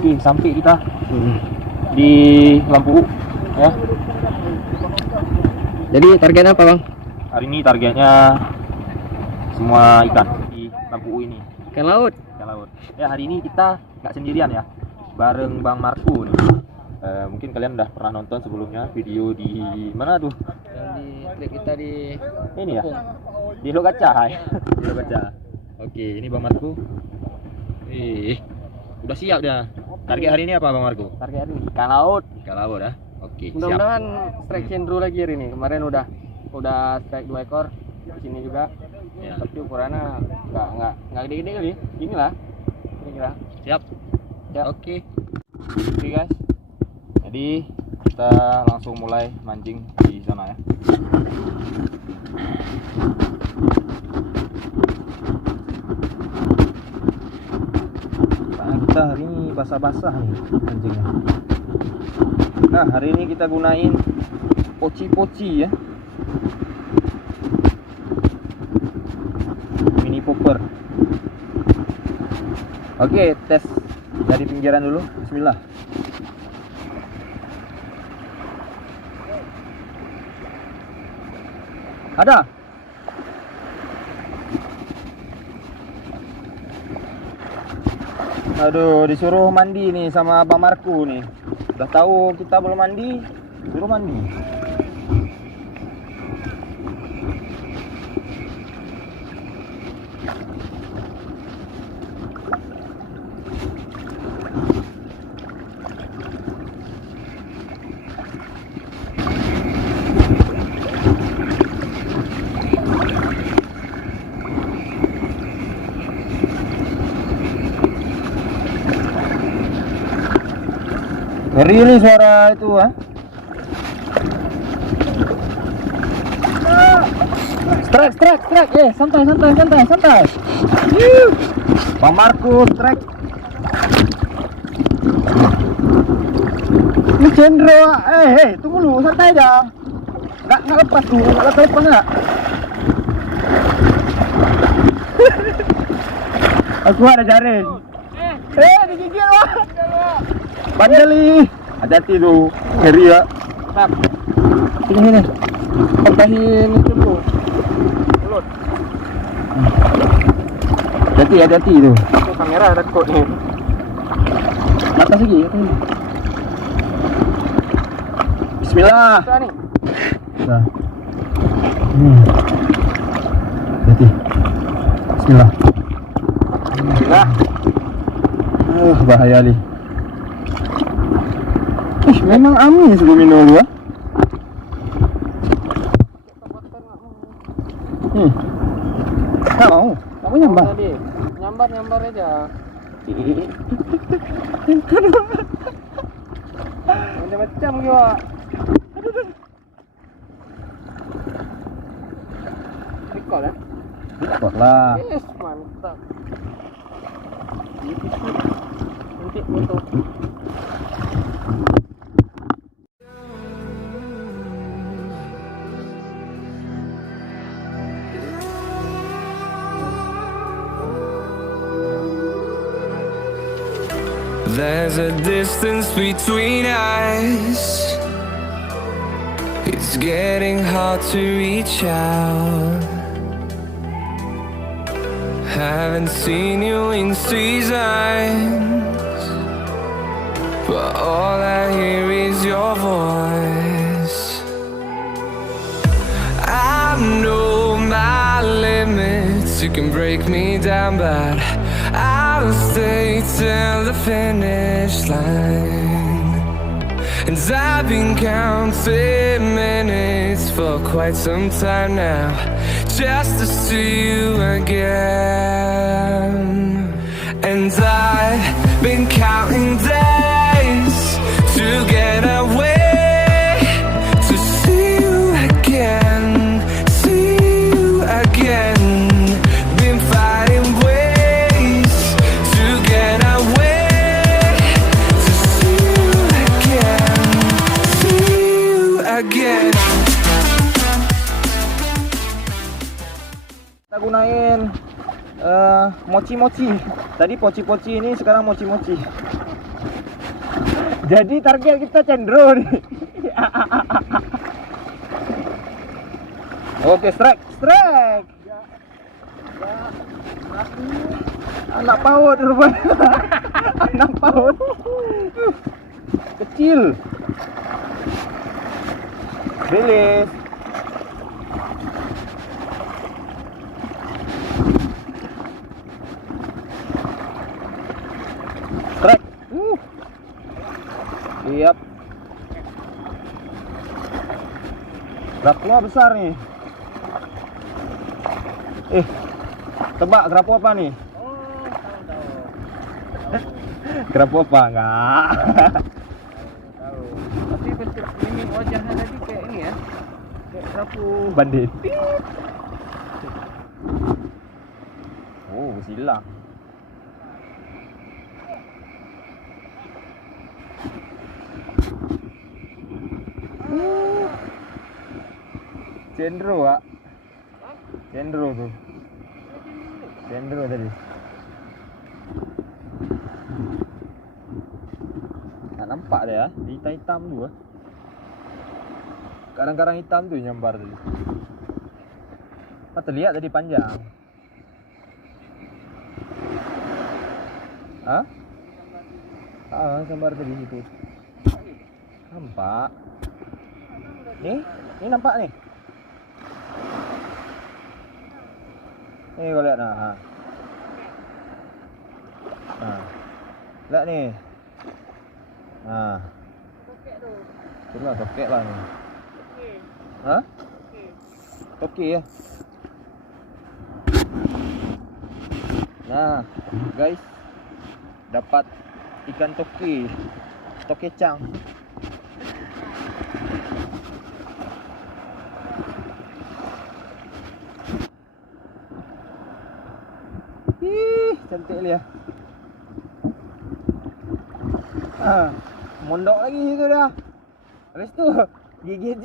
Oke, sampai kita di Lampu U ya. Jadi targetnya apa, Bang? Hari ini targetnya semua ikan di Lampu U ini. Ikan laut. Ikan laut. Ya, hari ini kita nggak sendirian ya, bareng Bang Marco nih. Mungkin kalian udah pernah nonton sebelumnya video di mana tuh? Yang di klip kita di Ini ya, di Lokaca ya. Di Lokaca. Oke, ini Bang Marco. Udah siap dah. Target hari ini apa Bang Marco? target ini ikan laut. Ikan laut ya. Oke, siap. Mudah-mudahan strike cendru lagi hari ini. Kemarin udah strike 2 ekor di sini juga. Ya. Tapi ukurannya nggak gede-gede kali. Gini lah. Kira-kira. Siap. Siap. Oke guys. Jadi kita langsung mulai mancing di sana ya. Kita hari ini basah-basah nih mancingnya. Nah, hari ini kita gunain poci-poci ya. Mini popper. Oke, tes dari pinggiran dulu. Bismillah. Ada. Aduh, disuruh mandi nih sama Bang Marco nih. Udah tahu kita belum mandi, suruh mandi. Ngeri nih suara itu ah. Strike. Santai. Bang Marco strike. Ini cendro. Tunggu dulu, santai aja. Nggak lepas tuh, nggak lepas nggak? Aku ada jaring. Digigit wah. Bandeli, hati-hati tuh, ngeri ya. Stop. Sini. Patahin itu tuh. Mulut. Hati-hati tuh. Itu kamera record nih. Atas lagi. Bismillah. Bisa nih. Nah. Hati. Bismillah. Nah, Bahaya nih. Memang amin sebelum minum gua. Nggak mau. Kamu nyambar. tadi nyambar aja. Macam-macam juga. Record ya? Record lah. Yes, mantap. Nanti foto. There's a distance between us. It's getting hard to reach out. Haven't seen you in seasons, but all I hear is your voice. I know my limits. You can break me down, but I'll stay till the finish line. And I've been counting minutes for quite some time now, just to see you again. And I've been counting days to get away, to see you again, see you again. Been fighting ways to get away, to see you again, see you again. Kita gunain mochi-mochi. Tadi poci-poci, ini sekarang mochi-mochi. Jadi target kita cendro nih. Oke, strike. Anak paut rupanya. Anak paut. Kecil. Rilis. Strike. Siap. Grapo besar nih. Tebak grapo apa nih? Oh, tahu. Grapo apa? Enggak. Tahu. Tapi bentuk ini wajahnya tadi kayak ini ya. Kayak sapu Bandit. Oh, silang. Cendro, Pak. Cendro tuh. Cendro tadi. Nggak nampak deh ya, hitam tuh. Kadang-kadang hitam tuh nyambar tadi. Ah, terlihat tadi panjang. Hah? Sambar tadi situ. Nampak. Ini nampak nih. Nih kau lihat nah. Lihat nih. Nah. Itulah tokek lah nih. Hah? Toke ya. Nah, guys. Dapat ikan toke. Tokecang. Cantik dia. Mondok lagi itu dah. Habis tu gigit.